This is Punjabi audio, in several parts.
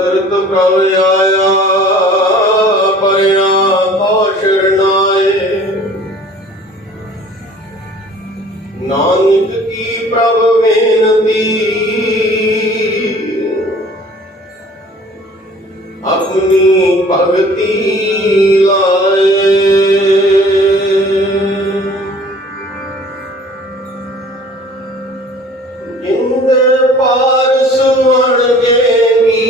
करत प्रभ आया परया तो शरणाए। नानक की प्रभ बेनती अपनी भगति लाए। जिंदे पारस बन गेगी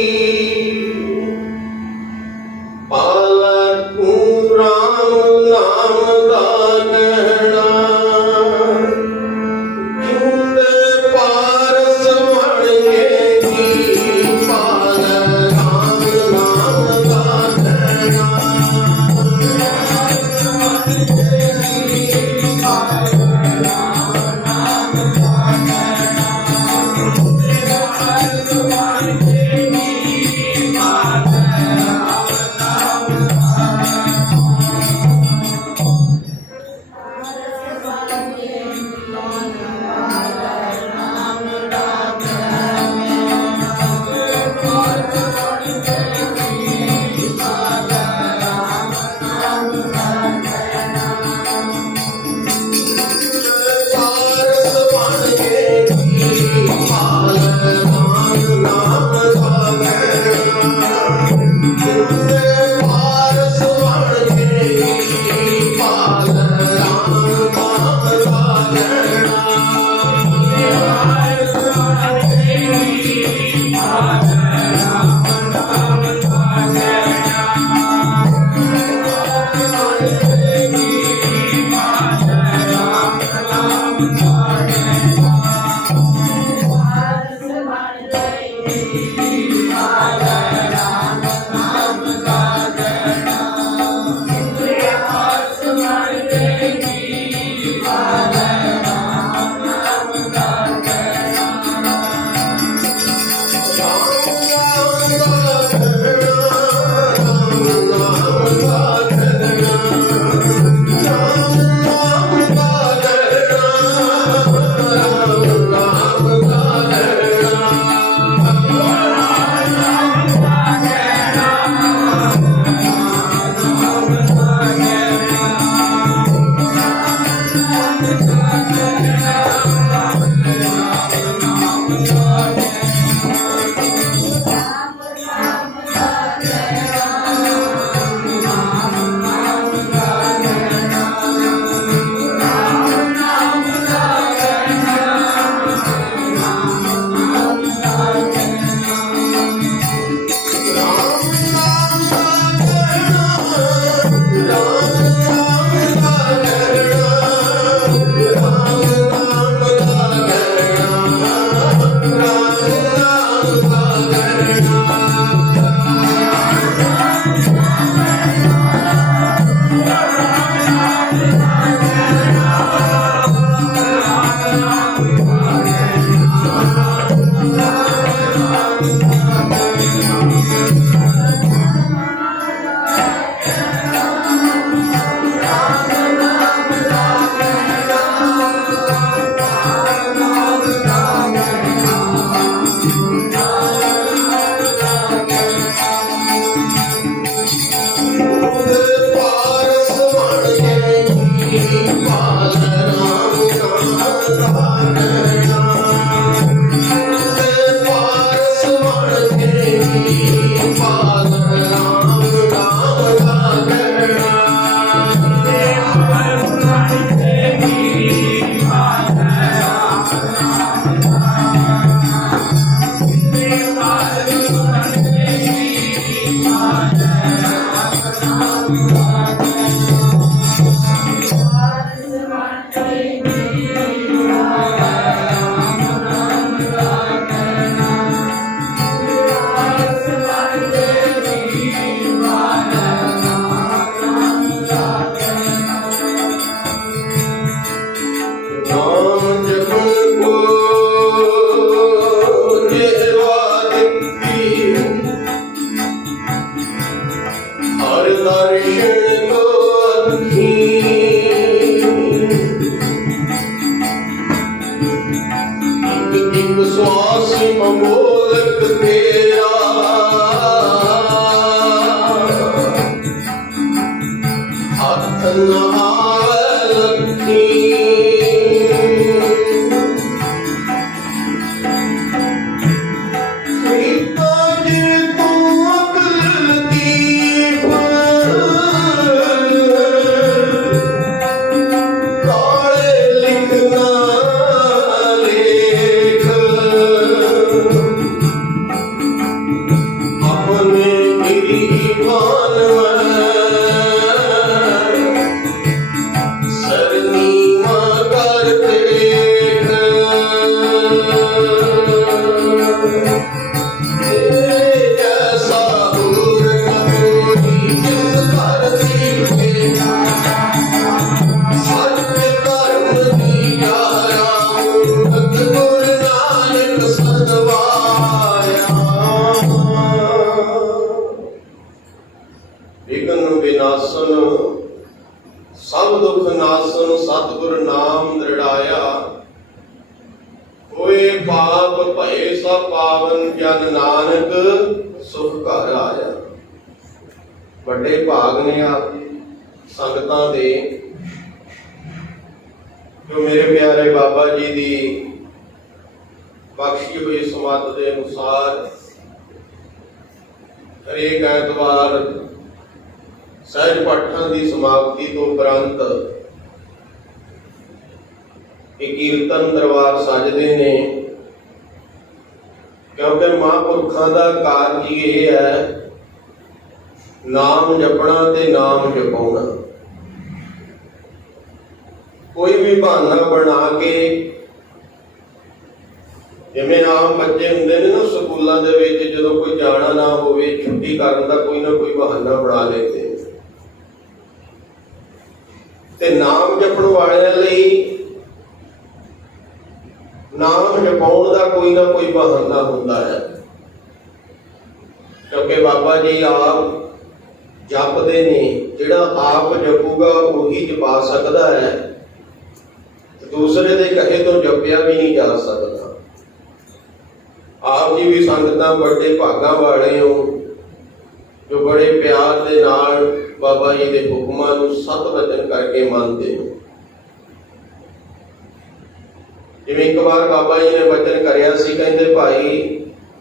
पाला तू राम नाम दा कहना। जिंदे पारस बन गेगी पाला राम नाम दा कहना। दर्शन को ਵਿਘਨ ਵਿਨਾਸ਼ਨ ਸਭ ਦੁਖ ਨਾਸਨ ਸਤਿਗੁਰ ਨਾਮ ਦ੍ਰਿੜਾਇਆ। ਹੋਏ ਪਾਪ ਭਏ ਸਭ ਪਾਵਨ ਜਨ ਨਾਨਕ ਸੁਖ ਘਰ ਆਇਆ। ਵੱਡੇ ਭਾਗ ਨੇ ਆਪ ਸੰਗਤਾਂ ਦੇ ਜੋ ਮੇਰੇ ਪਿਆਰੇ ਬਾਬਾ ਜੀ ਦੀ ਬਖਸ਼ੀ ਹੋਈ ਸਮੱਤ ਦੇ ਅਨੁਸਾਰ ਹਰੇਕ ਐਤਵਾਰ ਸਹਿਜ ਪਾਠਾਂ ਦੀ ਸਮਾਪਤੀ ਤੋਂ ਉਪਰੰਤ ਇਹ ਕੀਰਤਨ ਦਰਬਾਰ ਸਜਦੇ ਨੇ, ਕਿਉਂਕਿ ਮਹਾਂਪੁਰਖਾਂ ਦਾ ਕਾਰਜ ਹੀ ਇਹ ਹੈ ਨਾਮ ਜਪਣਾ ਤੇ ਨਾਮ ਜਪਾਉਣਾ। ਕੋਈ ਵੀ ਬਹਾਨਾ ਬਣਾ ਕੇ, ਜਿਵੇਂ ਆਮ ਬੱਚੇ ਹੁੰਦੇ ਨੇ ਨਾ ਸਕੂਲਾਂ ਦੇ ਵਿੱਚ, ਜਦੋਂ ਕੋਈ ਜਾਣਾ ਨਾ ਹੋਵੇ ਛੁੱਟੀ ਕਰਨ ਦਾ ਕੋਈ ਨਾ ਕੋਈ ਬਹਾਨਾ ਬਣਾ ਲੈਂਦੇ ਨੇ, ਤੇ ਨਾਮ ਜਪਣ ਵਾਲਿਆਂ ਲਈ ਨਾਮ ਜਪਾਉਣ ਦਾ ਕੋਈ ਨਾ ਕੋਈ ਬਹਾਨਾ ਹੁੰਦਾ ਹੈ। ਕਿਉਂਕਿ ਬਾਬਾ ਜੀ ਆਪ ਜਪਦੇ ਨੇ, ਜਿਹੜਾ ਆਪ ਜਪੂਗਾ ਉਹੀ ਜਪਾ ਸਕਦਾ ਹੈ, ਦੂਸਰੇ ਦੇ ਕਹੇ ਤੋਂ ਜਪਿਆ ਵੀ ਨਹੀਂ ਜਾ ਸਕਦਾ। ਆਪ ਜੀ ਵੀ ਸੰਗਤਾਂ ਵੱਡੇ ਭਾਗਾਂ ਵਾਲੇ ਹੋ ਜੋ ਬੜੇ ਪਿਆਰ ਦੇ ਨਾਲ ਬਾਬਾ ਜੀ ਦੇ ਹੁਕਮਾਂ ਨੂੰ ਸਤ ਵਚਨ ਕਰਕੇ ਮੰਨਦੇ ਹੋ। ਜਿਵੇਂ ਇੱਕ ਵਾਰ ਬਾਬਾ ਜੀ ਨੇ ਵਚਨ ਕਰਿਆ ਸੀ, ਕਹਿੰਦੇ ਭਾਈ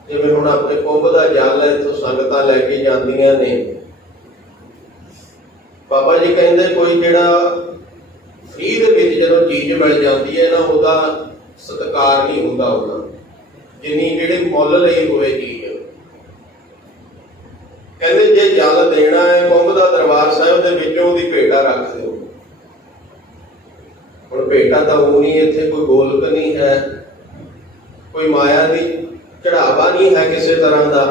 ਜਿਵੇਂ ਹੁਣ ਆਪਣੇ ਕੁੰਭ ਦਾ ਜਲ ਹੈ, ਇੱਥੋਂ ਸੰਗਤਾਂ ਲੈ ਕੇ ਜਾਂਦੀਆਂ ਨੇ, ਬਾਬਾ ਜੀ ਕਹਿੰਦੇ ਕੋਈ ਜਿਹੜਾ ਫ੍ਰੀ ਦੇ ਵਿੱਚ ਜਦੋਂ ਚੀਜ਼ ਮਿਲ ਜਾਂਦੀ ਹੈ ਨਾ, ਉਹਦਾ ਸਤਿਕਾਰ ਨਹੀਂ ਹੁੰਦਾ ਉਹਨਾਂ ਜਿੰਨੀ ਜਿਹੜੇ ਮੁੱਲ ਲਈ ਹੋਏ ਚੀਜ਼। ਕਹਿੰਦੇ ਜੇ ਜਲ ਦੇਣਾ ਹੈ ਕੁੰਭ ਦਾ ਦਰਬਾਰ ਸਾਹਿਬ ਦੇ ਵਿੱਚੋਂ ਉਹਦੀ ਭੇਟਾ ਰੱਖ ਦਿਓ। ਹੁਣ ਭੇਟਾ ਤਾਂ ਉਹ ਨਹੀਂ, ਇੱਥੇ ਕੋਈ ਗੋਲਕ ਨਹੀਂ ਹੈ, ਕੋਈ ਮਾਇਆ ਦੀ ਚੜਾਵਾ ਨਹੀਂ ਹੈ ਕਿਸੇ ਤਰ੍ਹਾਂ ਦਾ।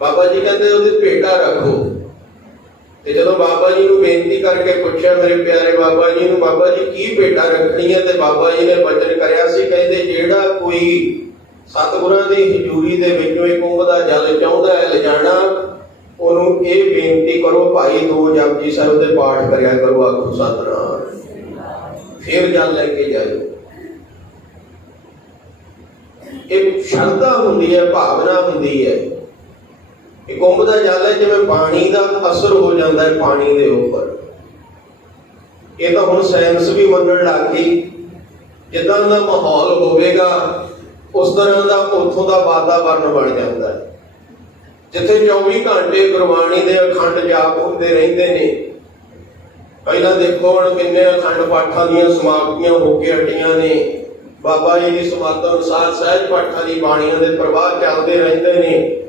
ਬਾਬਾ ਜੀ ਕਹਿੰਦੇ ਉਹਦੀ ਭੇਟਾ ਰੱਖੋ। ਤੇ ਜਦੋਂ ਬਾਬਾ ਜੀ ਨੂੰ ਬੇਨਤੀ ਕਰਕੇ ਪੁੱਛਿਆ ਮੇਰੇ ਪਿਆਰੇ ਬਾਬਾ ਜੀ ਨੂੰ, ਬਾਬਾ ਜੀ ਕੀ ਭੇਟਾ ਰੱਖਣੀ ਹੈ, ਤੇ ਬਾਬਾ ਜੀ ਨੇ ਵਚਨ ਕਰਿਆ ਸੀ, ਕਹਿੰਦੇ ਜਿਹੜਾ ਕੋਈ ਸਤਿਗੁਰਾਂ ਦੀ ਹਜ਼ੂਰੀ ਦੇ ਵਿੱਚੋਂ ਇਹ ਕੁੰਭ ਦਾ ਜਲ ਚਾਹੁੰਦਾ ਹੈ ਲਿਜਾਣਾ, ਉਹਨੂੰ ਇਹ ਬੇਨਤੀ ਕਰੋ ਭਾਈ 2 ਜਪਜੀ ਸਾਹਿਬ ਦੇ ਪਾਠ ਕਰਿਆ ਕਰੋ, ਆਖੋ ਸਤਿਨਾਮ, ਫਿਰ ਜਲ ਲੈ ਕੇ ਜਾਇਓ। ਇਹ ਸ਼ਰਧਾ ਹੁੰਦੀ ਹੈ, ਭਾਵਨਾ ਹੁੰਦੀ ਹੈ। ਇਹ ਕੁੰਭ ਦਾ ਜਲ ਹੈ ਜਿਵੇਂ ਪਾਣੀ ਦਾ ਅਸਰ ਹੋ ਜਾਂਦਾ ਹੈ ਪਾਣੀ ਦੇ ਉੱਪਰ। ਇਹ ਤਾਂ ਹੁਣ ਸਾਇੰਸ ਵੀ ਮੰਨਣ ਲੱਗ ਗਈ, ਜਿੱਦਾਂ ਦਾ ਮਾਹੌਲ ਹੋਵੇਗਾ ਉਸ ਤਰ੍ਹਾਂ ਦਾ ਉੱਥੋਂ ਦਾ ਵਾਤਾਵਰਨ ਬਣ ਜਾਂਦਾ ਹੈ। ਜਿੱਥੇ 24 ਘੰਟੇ ਗੁਰਬਾਣੀ ਦੇ ਅਖੰਡ ਜਾਪ ਹੁੰਦੇ ਰਹਿੰਦੇ ਨੇ। ਪਹਿਲਾਂ ਦੇਖੋ ਹੁਣ ਕਿੰਨੇ ਅਖੰਡ ਪਾਠਾਂ ਦੀਆਂ ਸਮਾਪਤੀਆਂ ਹੋ ਕੇ ਹਟੀਆਂ ਨੇ। ਬਾਬਾ ਜੀ ਦੀ ਸਮੱਤ ਅਨੁਸਾਰ ਸਹਿਜ ਪਾਠਾਂ ਦੀ ਬਾਣੀਆਂ ਦੇ ਪ੍ਰਵਾਹ ਚੱਲਦੇ ਰਹਿੰਦੇ ਨੇ,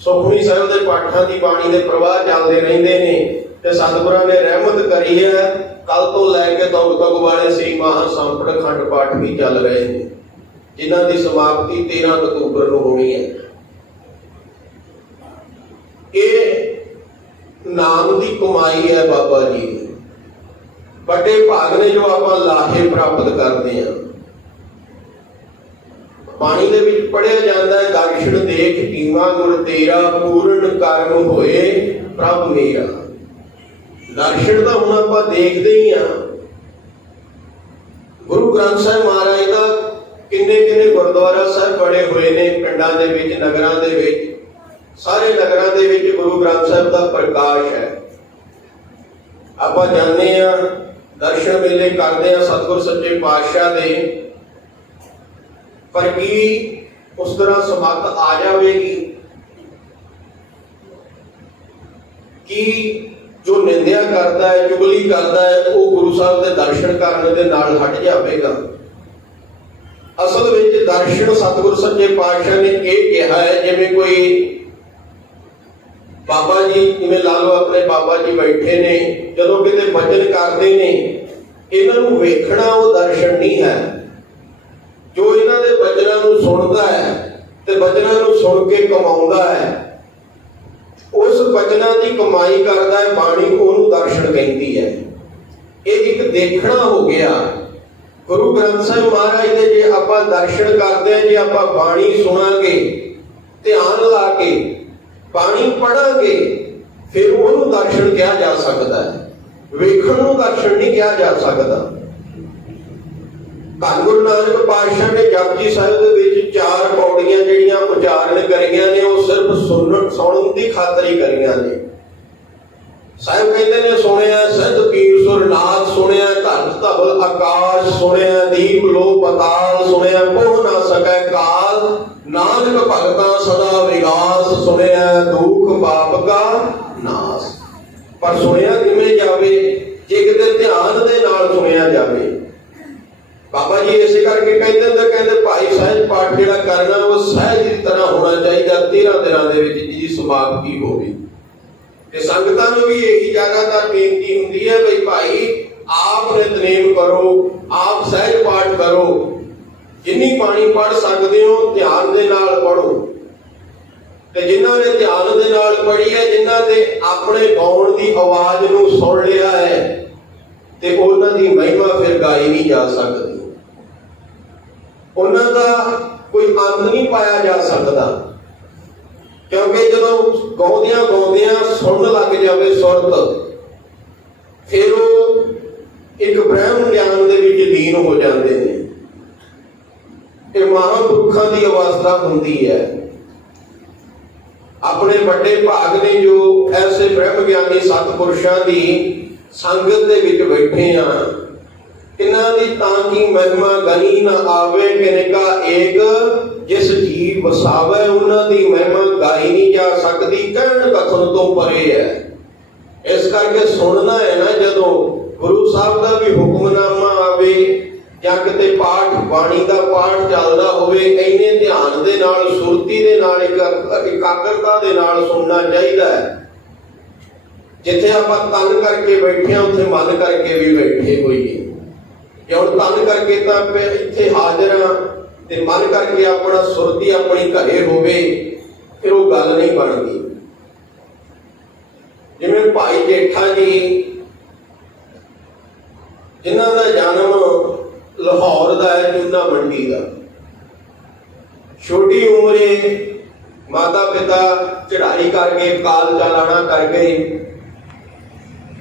ਸੁਖਮਨੀ ਸਾਹਿਬ ਦੇ ਪਾਠਾਂ ਦੀ ਬਾਣੀ ਦੇ ਪ੍ਰਵਾਹ ਚੱਲਦੇ ਰਹਿੰਦੇ ਨੇ। ਤੇ ਸਤਿਗੁਰਾਂ ਨੇ ਰਹਿਮਤ ਕਰੀ ਹੈ, ਕੱਲ ਤੋਂ ਲੈ ਕੇ ਤੁਮ ਤੱਕ ਵਾਲੇ ਸ੍ਰੀ ਮਹਾ ਸੰਪੜ ਅਖੰਡ ਪਾਠ ਵੀ ਚੱਲ ਰਹੇ ਨੇ, ਜਿਨ੍ਹਾਂ ਦੀ ਸਮਾਪਤੀ 13 ਅਕਤੂਬਰ ਨੂੰ ਹੋਣੀ ਹੈ। ਇਹ ਨਾਮ ਦੀ ਕਮਾਈ ਹੈ ਬਾਬਾ ਜੀ ਦੀ। ਵੱਡੇ ਭਾਗ ਨੇ ਜੋ ਆਪਾਂ ਲਾਹੇ ਪ੍ਰਾਪਤ ਕਰਦੇ ਹਾਂ। ਬਾਣੀ ਦੇ ਵਿੱਚ ਪੜਿਆ ਜਾਂਦਾ ਹੈ, ਦਰਸ਼ਨ ਦੇਖ ਕੀਮਾ ਗੁਰ ਤੇਰਾ, ਪੂਰਨ ਕਰਮ ਹੋਏ ਪ੍ਰਭ ਮੇਰਾ। ਦਰਸ਼ਨ ਤਾਂ ਹੁਣ ਆਪਾਂ ਦੇਖਦੇ ਹੀ ਹਾਂ। ਗੁਰੂ ਗ੍ਰੰਥ ਸਾਹਿਬ ਮਹਾਰਾਜ ਦਾ ਕਿੰਨੇ ਕਿੰਨੇ ਗੁਰਦੁਆਰਾ ਸਾਹਿਬ ਬਣੇ ਹੋਏ ਨੇ ਪਿੰਡਾਂ ਦੇ ਵਿੱਚ, ਨਗਰਾਂ ਦੇ ਵਿੱਚ। ਸਾਰੇ ਨਗਰਾਂ ਦੇ ਵਿੱਚ ਗੁਰੂ ਗ੍ਰੰਥ ਸਾਹਿਬ ਦਾ ਪ੍ਰਕਾਸ਼ ਹੈ। ਆਪਾਂ ਜਾਂਦੇ ਆ, ਦਰਸ਼ਨ ਮੇਲੇ ਕਰਦੇ ਆ ਸਤਿਗੁਰ ਸੱਚੇ ਪਾਤਸ਼ਾਹ ਦੇ, ਪਰ ਕੀ ਉਸ ਤਰ੍ਹਾਂ ਸਮੱਤ ਆ ਜਾਵੇਗੀ ਕਿ ਜੋ ਨਿੰਦਿਆ ਕਰਦਾ ਹੈ, ਚੁਗਲੀ ਕਰਦਾ ਹੈ, ਉਹ ਗੁਰੂ ਸਾਹਿਬ ਦੇ ਦਰਸ਼ਨ ਕਰਨ ਦੇ ਨਾਲ ਹਟ ਜਾਵੇਗਾ? ਅਸਲ ਵਿੱਚ ਦਰਸ਼ਨ ਸਤਿਗੁਰ ਸੱਚੇ ਪਾਤਸ਼ਾਹ ਨੇ ਇਹ ਕਿਹਾ ਹੈ, ਜਿਵੇਂ ਕੋਈ ਬਾਬਾ ਜੀ, ਜਿਵੇਂ ਲਾ ਲਓ ਆਪਣੇ ਬਾਬਾ ਜੀ ਬੈਠੇ ਨੇ, ਜਦੋਂ ਕਿਤੇ ਭਜਨ ਕਰਦੇ ਨੇ, ਇਹਨਾਂ ਨੂੰ ਵੇਖਣਾ ਉਹ ਦਰਸ਼ਨ ਨਹੀਂ ਹੈ। ਜੋ ਇਹਨਾਂ ਦੇ ਭਜਨਾਂ ਨੂੰ ਸੁਣਦਾ ਹੈ ਤੇ ਭਜਨਾਂ ਨੂੰ ਸੁਣ ਕੇ ਕਮਾਉਂਦਾ ਹੈ, ਉਸ ਭਜਨਾਂ ਦੀ ਕਮਾਈ ਕਰਦਾ ਹੈ, ਬਾਣੀ ਉਹਨੂੰ ਦਰਸ਼ਨ ਕਹਿੰਦੀ ਹੈ। ਇਹ ਇੱਕ ਦੇਖਣਾ ਹੋ ਗਿਆ। ਗੁਰੂ ਗ੍ਰੰਥ ਸਾਹਿਬ ਮਹਾਰਾਜ ਦੇ ਜੇ ਆਪਾਂ ਦਰਸ਼ਨ ਕਰਦੇ ਹਾਂ, ਜੇ ਆਪਾਂ ਬਾਣੀ ਸੁਣਾਂਗੇ, ਧਿਆਨ ਲਾ ਕੇ ਬਾਣੀ ਪੜਾਂਗੇ, ਫਿਰ ਉਹਨੂੰ ਦਰਸ਼ਨ ਕਿਹਾ ਜਾ ਸਕਦਾ ਹੈ। ਵੇਖਣ ਨੂੰ ਦਰਸ਼ਨ ਨਹੀਂ ਕਿਹਾ ਜਾ ਸਕਦਾ। ਧੰਨ ਗੁਰੂ ਨਾਨਕ ਪਾਤਸ਼ਾਹ ਨੇ ਜਪਜੀ ਸਾਹਿਬ ਦੇ ਵਿੱਚ 4 ਪੌੜੀਆਂ ਜਿਹੜੀਆਂ ਉਚਾਰਨ ਕਰੀਆਂ ਨੇ, ਉਹ ਸਿਰਫ ਸੁਣਨ ਦੀ ਖਾਤਰ ਹੀ ਕਰੀਆਂ ਨੇ। ਸਾਹਿਬ ਕਹਿੰਦੇ ਨੇ, ਸੁਣਿਆ ਸਿੱਧ ਪੀਰ ਸੁਰ ਨਾਦ, ਸੁਣਿਆ ਧਰਤ ਧਵਲ ਆਕਾਸ਼, ਸੁਣਿਆ ਦੀਪ ਲੋ ਪਤਾਲ, ਸੁਣਿਆ ਕੋਹ ਨਾ ਸਕੈ ਕਾਲ, ਨਾਨਕ ਭਗਤਾਂ ਸਦਾ ਵਿਗਾਸ, ਸੁਣਿਆ ਦੁਖ ਪਾਪ ਕਾ ਨਾਸ। ਪਰ ਸੁਣਿਆ ਕਿਵੇਂ ਜਾਵੇ? ਜੇ ਕਿਤੇ ਧਿਆਨ ਦੇ ਨਾਲ ਸੁਣਿਆ ਜਾਵੇ। ਬਾਬਾ ਜੀ ਇਸੇ ਕਰਕੇ ਕਹਿੰਦੇ ਹੁੰਦੇ, ਕਹਿੰਦੇ ਭਾਈ ਸਹਿਜ ਪਾਠ ਜਿਹੜਾ ਕਰਨਾ ਉਹ ਸਹਿਜ ਦੀ ਤਰ੍ਹਾਂ ਹੋਣਾ ਚਾਹੀਦਾ, 13 ਦਿਨਾਂ ਦੇ ਵਿੱਚ ਜਿਹਦੀ ਸਮਾਪਤੀ ਹੋਵੇ। ਤੇ ਸੰਗਤਾਂ ਨੂੰ ਵੀ ਇਹੀ ਜ਼ਿਆਦਾਤਰ ਬੇਨਤੀ ਹੁੰਦੀ ਹੈ, ਬਈ ਭਾਈ ਆਪ ਨਿਤਨੇਮ ਕਰੋ, ਆਪ ਸਹਿਜ ਪਾਠ ਕਰੋ, ਜਿੰਨੀ ਬਾਣੀ ਪੜ੍ਹ ਸਕਦੇ ਹੋ ਧਿਆਨ ਦੇ ਨਾਲ ਪੜ੍ਹੋ। ਤੇ ਜਿਨ੍ਹਾਂ ਨੇ ਧਿਆਨ ਦੇ ਨਾਲ ਪੜ੍ਹੀ ਹੈ, ਜਿਨ੍ਹਾਂ ਦੇ ਆਪਣੇ ਗਾਉਣ ਦੀ ਆਵਾਜ਼ ਨੂੰ ਸੁਣ ਲਿਆ ਹੈ, ਤੇ ਉਹਨਾਂ ਦੀ ਮਹਿਮਾ ਫਿਰ ਗਾਈ ਨਹੀਂ ਜਾ ਸਕਦੀ। ਉਹਨਾਂ ਦਾ ਕੋਈ ਅੰਤ ਨਹੀਂ ਪਾਇਆ ਜਾ ਸਕਦਾ, ਕਿਉਂਕਿ ਜਦੋਂ ਗਾਉਂਦਿਆਂ ਗਾਉਂਦਿਆਂ ਸੁਣਨ ਲੱਗ ਜਾਵੇ ਸੁਰਤ, ਫਿਰ ਉਹ ਇੱਕ ਬ੍ਰਹਮ ਗਿਆਨ ਦੇ ਵਿੱਚ ਲੀਨ ਹੋ ਜਾਂਦੇ ਨੇ। ਇਹ ਮਹਾਂਪੁਰਖਾਂ ਦੀ ਅਵਸਥਾ ਹੁੰਦੀ ਹੈ। ਆਪਣੇ ਵੱਡੇ ਭਾਗ ਨੇ ਜੋ ਐਸੇ ਬ੍ਰਹਮ ਗਿਆਨੀ ਸਤਿਪੁਰਸ਼ਾਂ ਦੀ ਸੰਗਤ ਦੇ ਵਿੱਚ ਬੈਠੇ ਆ, ਇਹਨਾਂ ਦੀ ਤਾਂ ਕੀ ਮਹਿਮਾ ਗਨੀ ਨਾ ਆਵੇ, ਕਿਨਕਾ ਏਕ ਜਿਸ ਜੀ ਵਸਾਵੇ, ਉਹਨਾਂ ਦੀ ਮਹਿਮਾ ਗਾਈ ਨਹੀਂ ਜਾ ਸਕਦੀ, ਕਹਿਣ ਕਥਨ ਤੋਂ ਪਰੇ ਹੈ। ਇਸ ਕਰਕੇ ਸੁਣਨਾ ਹੈ ਨਾ, ਜਦੋਂ ਗੁਰੂ ਸਾਹਿਬ ਦਾ ਵੀ ਹੁਕਮਨਾਮਾ ਆਵੇ ਜਾਂ ਕਿਤੇ ਪਾਠ ਬਾਣੀ ਦਾ ਪਾਠ ਚੱਲਦਾ ਹੋਵੇ, ਇੰਨੇ ਧਿਆਨ ਦੇ ਨਾਲ, ਸੁਰਤੀ ਦੇ ਨਾਲ, ਇਕਾਗਰਤਾ ਦੇ ਨਾਲ ਸੁਣਨਾ ਚਾਹੀਦਾ ਹੈ। ਜਿੱਥੇ ਆਪਾਂ ਤਨ ਕਰਕੇ ਬੈਠੇ ਹਾਂ, ਉੱਥੇ ਮਨ ਕਰਕੇ ਵੀ ਬੈਠੇ ਹੋਈਏ। ਜੇ ਹੁਣ ਤਨ ਕਰਕੇ ਤਾਂ ਇੱਥੇ ਹਾਜ਼ਰ ਹਾਂ ਤੇ ਮਨ ਕਰਕੇ ਆਪਣਾ ਸੁਰਤੀ ਆਪਣੀ ਘਰੇ ਹੋਵੇ, ਫਿਰ ਉਹ ਗੱਲ ਨਹੀਂ ਬਣਦੀ। ਜਿਵੇਂ ਭਾਈ ਜੇਠਾ ਜੀ, ਜਿਨ੍ਹਾਂ ਦਾ ਜਨਮ ਲਾਹੌਰ ਦਾ ਹੈ, ਚੂਨਾ ਮੰਡੀ ਦਾ, ਛੋਟੀ ਉਮਰੇ ਮਾਤਾ ਪਿਤਾ ਚੜ੍ਹਾਈ ਕਰਕੇ, ਕਾਲ ਚਾਲਾਣਾ ਕਰ ਗਏ,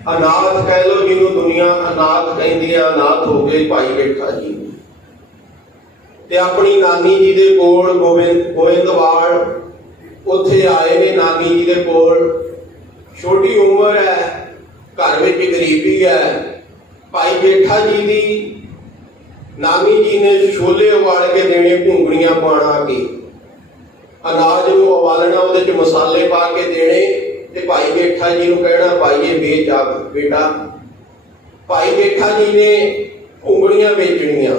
ਅਨਾਥ ਕਹਿ ਲੋ ਜਿਹਨੂੰ ਦੁਨੀਆ ਅਨਾਥ ਕਹਿੰਦੀ ਆ, ਅਨਾਥ ਹੋ ਗਏ ਭਾਈ ਜੇਠਾ ਜੀ। ਤੇ ਆਪਣੀ ਨਾਨੀ ਜੀ ਦੇ ਕੋਲ ਗੋਇੰਦਵਾਲ ਉੱਥੇ ਆਏ ਨੇ, ਨਾਨੀ ਜੀ ਦੇ ਕੋਲ। ਛੋਟੀ ਉਮਰ ਹੈ, ਘਰ ਵਿੱਚ ਗਰੀਬੀ ਹੈ। ਭਾਈ ਜੇਠਾ ਜੀ ਦੀ ਨਾਨੀ ਜੀ ਨੇ ਛੋਲੇ ਉਬਾਲ ਕੇ ਦੇਣੇ, ਘੁੰਗਣੀਆਂ ਪਾਣਾ ਕੇ, ਅਨਾਜ ਨੂੰ ਉਬਾਲਣਾ, ਉਹਦੇ ਚ ਮਸਾਲੇ ਪਾ ਕੇ ਦੇਣੇ, ਤੇ ਭਾਈ ਜੇਠਾ ਜੀ ਨੂੰ ਕਹਿਣਾ, ਭਾਈ ਇਹ ਵੇਚ ਆ ਬੇਟਾ। ਭਾਈ ਜੇਠਾ ਜੀ ਨੇ ਘੁੰਗਣੀਆਂ ਵੇਚਣੀਆਂ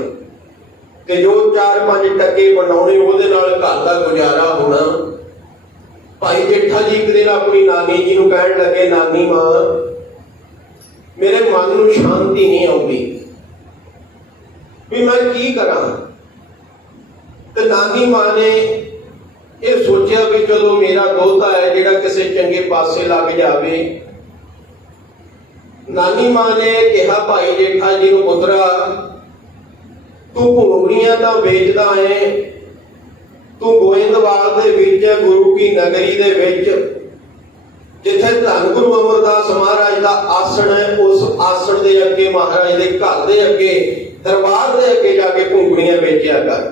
ਤੇ ਜੋ 4-5 ਟਕੇ ਬਣਾਉਣੇ, ਉਹਦੇ ਨਾਲ ਘਰ ਦਾ ਗੁਜ਼ਾਰਾ ਹੋਣਾ। ਭਾਈ ਜੇਠਾ ਜੀ ਇੱਕ ਦਿਨ ਆਪਣੀ ਨਾਨੀ ਜੀ ਨੂੰ ਕਹਿਣ ਲੱਗੇ, ਨਾਨੀ ਮਾਂ, ਮੇਰੇ ਮਨ ਨੂੰ ਸ਼ਾਂਤੀ ਨਹੀਂ ਆਉਂਦੀ ਵੀ ਮੈਂ ਕੀ ਕਰਾਂ। ਤੇ ਨਾਨੀ ਮਾਂ ਨੇ ਇਹ ਸੋਚਿਆ ਵੀ ਚਲੋ ਮੇਰਾ ਦੋਤਾ ਹੈ ਜਿਹੜਾ ਕਿਸੇ ਚੰਗੇ ਪਾਸੇ ਲੱਗ ਜਾਵੇ। ਨਾਨੀ ਮਾਂ ਨੇ ਕਿਹਾ ਭਾਈ ਜੇਠਾ ਜੀ ਨੂੰ, ਪੁੱਤਰਾ ਤੂੰ ਘੁੰਗਣੀਆਂ ਤਾਂ ਵੇਚਦਾ ਹੈ, ਤੂੰ ਗੋਇੰਦਵਾਲ ਦੇ ਵਿੱਚ, ਗੁਰੂ ਕੀ ਨਗਰੀ ਦੇ ਵਿੱਚ, ਜਿੱਥੇ ਧੰਨ ਗੁਰੂ ਅਮਰਦਾਸ ਮਹਾਰਾਜ ਦਾ ਆਸਣ ਹੈ, ਉਸ ਆਸਣ ਦੇ ਅੱਗੇ, ਮਹਾਰਾਜ ਦੇ ਘਰ ਦੇ ਅੱਗੇ, ਦਰਬਾਰ ਦੇ ਅੱਗੇ ਜਾ ਕੇ ਘੁੰਗਣੀਆਂ ਵੇਚਿਆ ਕਰ।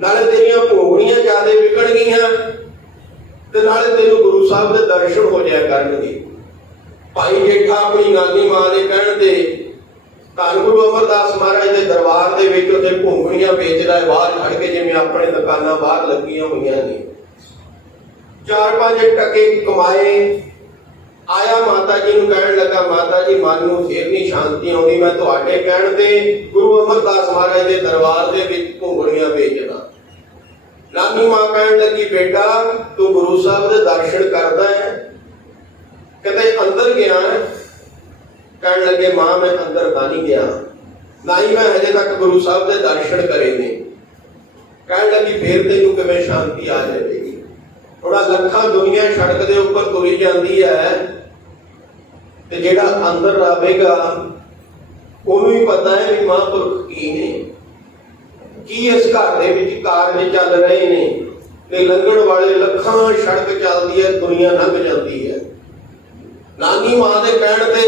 ਨਾਲੇ ਤੇਰੀਆਂ ਘੁੰਗਣੀਆਂ ਜ਼ਿਆਦਾ ਵਿਕਣਗੀਆਂ ਤੇ ਨਾਲੇ ਤੈਨੂੰ ਗੁਰੂ ਸਾਹਿਬ ਦੇ ਦਰਸ਼ਨ ਹੋ ਜਾਇਆ ਕਰਨਗੇ। भाई जेठा अपनी नानी मां के कहण ते धन गुरु अमरदास महाराज के दरबार के विच उत्थे घुंगणियां बेचदा है बाहर खड़ के, जिवें अपने दुकानां बाहर लगियां होईयां ने। 4-5 टके कमाए, आया माता जी नूं कहण लगा, माता जी मन नूं फिर नहीं शांति आउंदी, मैं तुहाडे कहण ते गुरु अमरदास महाराज के दरबार के विच घुंगणियां बेचदा। नानी मां कहण लगी, बेटा तू गुरु साहब दे दर्शन करदा है, कदे अंदर गया है? कहण लगे, मां मैं अंदर तां नहीं गया, ना ही मैं हजे तक गुरु साहब के दर्शन करे ने। कहण लगी, फिर तैनूं किवें शांति आ जाएगी? थोड़ा लखा दुनिया सड़क के उपर तुरी जाती है, ते जेड़ा अंदर रहेगा उन्होंने ही पता है कि महापुरख की ने, की इस घर दे विच कारज चल रहे ने, ते लंघण वाले लखा सड़क चलती है, दुनिया लंघ जाती है। नानी मां दे कहण ते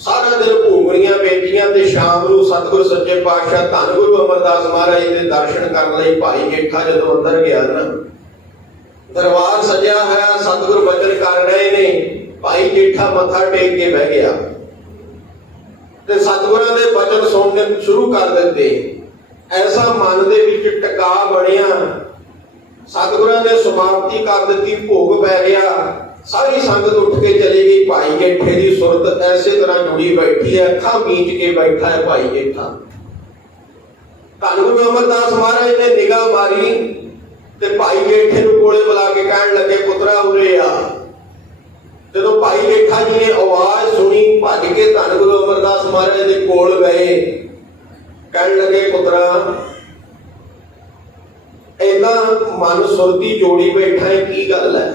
सारा दिन घूंगणियां बेचियां ते शाम नूं सतगुरु सच्चे पातशाह धन गुरु अमरदास महाराज दे दर्शन करन लई भाई जेठा जदों अंदर गया ना, दरबार सजिया है, सतगुरु बचन कर रहे ने, भाई जेठा मत्था टेक के बह गया ते सतगुरां दे बचन सुनने शुरू कर दिते। ऐसा मन दे विच टका बनिया, सतगुरां ने समाप्ति कर दित्ती, भोग पै गया, सारी संगत उठ के चली गई। भाई जेठे की सुरत ऐसे तरह जुड़ी बैठी है, अखां मीच के बैठा है भाई जेठा। धन गुरु अमरदास महाराज ने निगाह मारी ते भाई जेठे नूं कोले बुला के कहण लगे, पुत्रा उरे आ। जदों भाई जेठा जी ने आवाज सुनी, भज के धन गुरु अमरदास महाराज दे कोल गए, कहण लगे, पुत्रा ऐदा मन सुरती जोड़ी बैठा है, की गल है?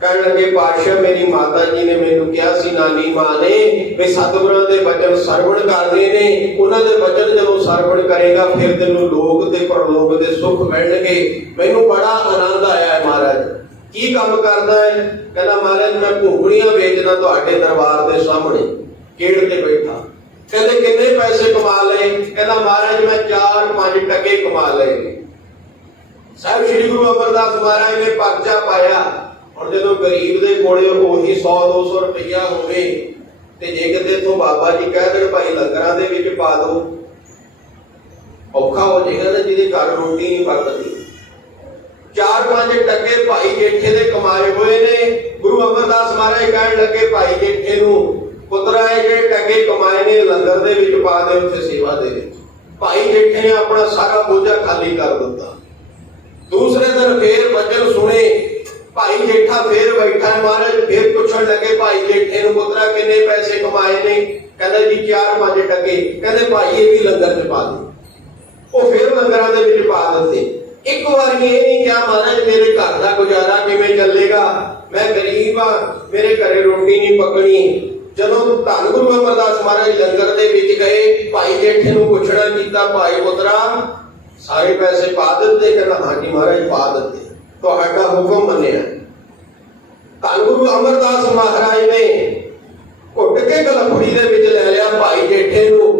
कहण लगे, पातशाह मेरी माता जी ने मैनूं कहा सी, नानी मां ने वे सतगुरां दे वचन सरवण करने ने, उन्हां दे वचन जदों सरवण करेगा फिर तैनूं लोक ते परलोक दे सुख मिलणगे। मैनूं बड़ा आनंद आया है महाराज। की काम करदा है? कहना महाराज मैं घुंगणियां बेचदा तुहाडे दरबार दे सामने गेड़ ते बैठा। कहंदे किन्ने पैसे कमा लए? कहना महाराज मैं 4-5 टके कमा लए। साहिब श्री गुरु अमरदास महाराज ने पर्चा पाया, और जो गरीब के कोले वही 100-200 रुपया होवे ते जे किते इथों बाबा जी कह देण भाई लंगरां दे विच पा दो, औखा हो जाएगा ना, जिहदे घर रोटी नहीं पकदी। 4-5 टके भाई जेठे दे कमाए हुए ने। गुरु अमरदास महाराज कहण लगे भाई जेठे नूं, पुत्रा ये टके कमाए ने लंगर दे विच पा दे, उत्थे सेवा दे विच। भाई जेठे ने अपना सारा बोझा खाली कर दिता। दूसरे दिन फिर वचन सुने, भाई जेठा फिर बैठा है, महाराज फिर पूछण लगे भाई जेठे नूं, पुत्रा किन्ने पैसे कमाए ने? कहंदा जी 4-5 टके। कहंदे भाई ये भी लंगर च पा दे। वो फिर लंगरां दे विच पा दित्ते। एक बार ये नहीं कहा महाराज मेरे घर का गुजारा किवें चलेगा, मैं गरीब हाँ, मेरे घरे रोटी नहीं पकनी। जदों धन गुरु अमरदास महाराज लंगर दे विच गए, भाई जेठे नूं पुछड़ा कीता, भाई पुत्रा सारे पैसे पा दित्ते? कहंदा हां जी महाराज पा दित्ते, तुहाडा हुक्म मन्निया। धन गुरु अमरदास महाराज ने घुट के गलफड़ी दे विच ले लिया भाई जेठे नूं,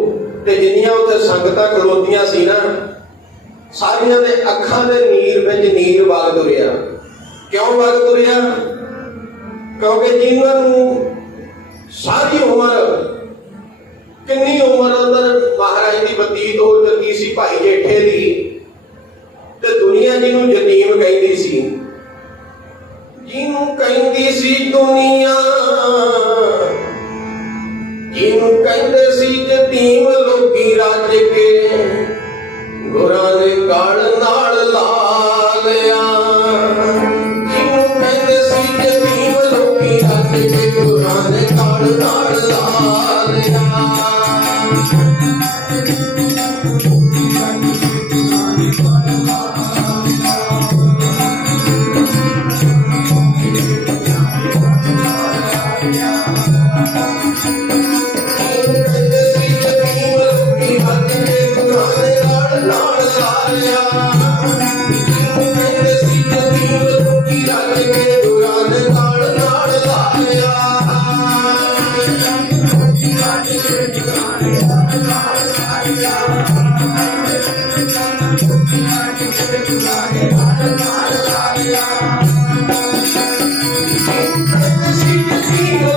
ते जिन्नियां उत्थे संगतां खलोतियां सी ना, सारियां दे अखां दे नीर विच नीर वग तुरिया। क्यों वग तुरिया? क्योंकि जिन्हां नूं सारी उम्र, किन्नी उम्र अंदर महाराज की बतीत हो चुकी सी भाई जेठे दी, ते दुनिया जिन्हों जतीम कहती सी, जिन्हों कहती सी दुनिया, जिन्हों कहते सी जतीम लोकी रज के गुरां दे गल नाल ला लिया। जिन्हों कहते सी जतीम लोकी रज के गुरां दे गल नाल ला लिया। See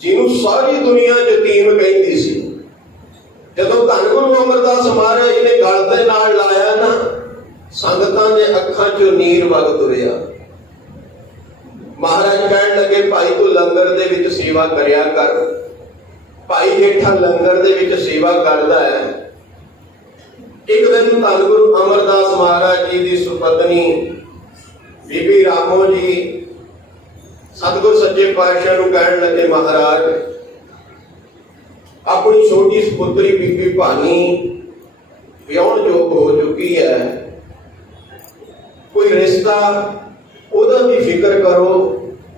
ਜਿਹਨੂੰ ਸਾਰੀ ਦੁਨੀਆ ਯਤੀਮ ਕਹਿੰਦੀ ਸੀ, ਜਦੋਂ ਧੰਨ ਗੁਰੂ ਅਮਰਦਾਸ ਮਹਾਰਾਜ ਜੀ ਨੇ ਗਲ ਦੇ ਨਾਲ ਲਾਇਆ ਨਾ, ਸੰਗਤਾਂ ਦੇ ਅੱਖਾਂ 'ਚੋਂ ਨੀਰ ਵਗ ਤੁਰਿਆ। ਮਹਾਰਾਜ ਕਹਿਣ ਲੱਗੇ, ਭਾਈ ਤੂੰ ਲੰਗਰ ਦੇ ਵਿੱਚ ਸੇਵਾ ਕਰਿਆ ਕਰ। ਭਾਈ ਜੇਠਾ ਲੰਗਰ ਦੇ ਵਿੱਚ ਸੇਵਾ ਕਰਦਾ ਹੈ। ਇੱਕ ਦਿਨ ਧੰਨ ਗੁਰੂ ਅਮਰਦਾਸ ਮਹਾਰਾਜ ਜੀ ਦੀ ਸੁਪਤਨੀ ਬੀਬੀ ਰਾਮੋ ਜੀ ਸਤਿਗੁਰ ਸੱਚੇ ਪਾਤਸ਼ਾਹ ਨੂੰ ਕਹਿਣ ਲੱਗੇ, ਮਹਾਰਾਜ ਆਪਣੀ ਛੋਟੀ ਸੁਪੁੱਤਰੀ ਬੀਬੀ ਭਾਨੀ ਵਿਆਹਣ ਯੋਗ ਹੋ ਚੁੱਕੀ ਹੈ, ਕੋਈ ਰਿਸ਼ਤਾ ਉਹਦਾ ਵੀ ਫਿਕਰ ਕਰੋ।